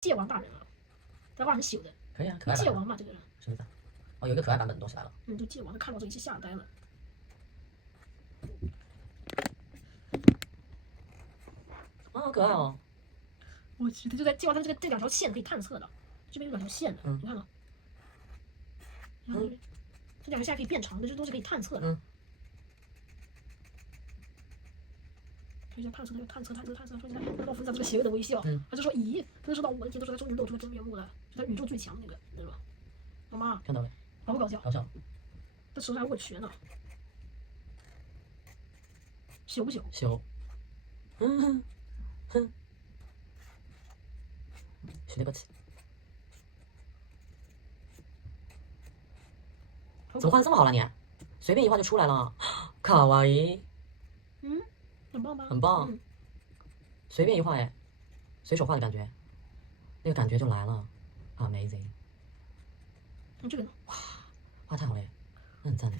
界王大人啊，他画很小的。可以啊，可爱版。界王嘛，这个人。是的。哦，有一个可爱版本多起来了。就界王，看到这一期吓呆了。啊，好可爱哦！我去，他就在界王，他这两条线可以探测的，这边有两条线的，你看到？这两条线还可以变长的，这都是可以探测的。他就探测，看到福子这个邪恶的微笑，他就说：“咦，他知道我们都说他终于露出真面目了，就他宇宙最强那个，对吧？”妈妈看到了，搞不搞笑？搞笑。他手上还握拳呢，羞不羞？羞。许那个气。怎么画的这么好了你？随便一画就出来了，卡哇伊。很棒吧？很棒。随便一画哎，随手画的感觉，那个感觉就来了 ，amazing。这个呢？哇，画太好了，那很赞哎。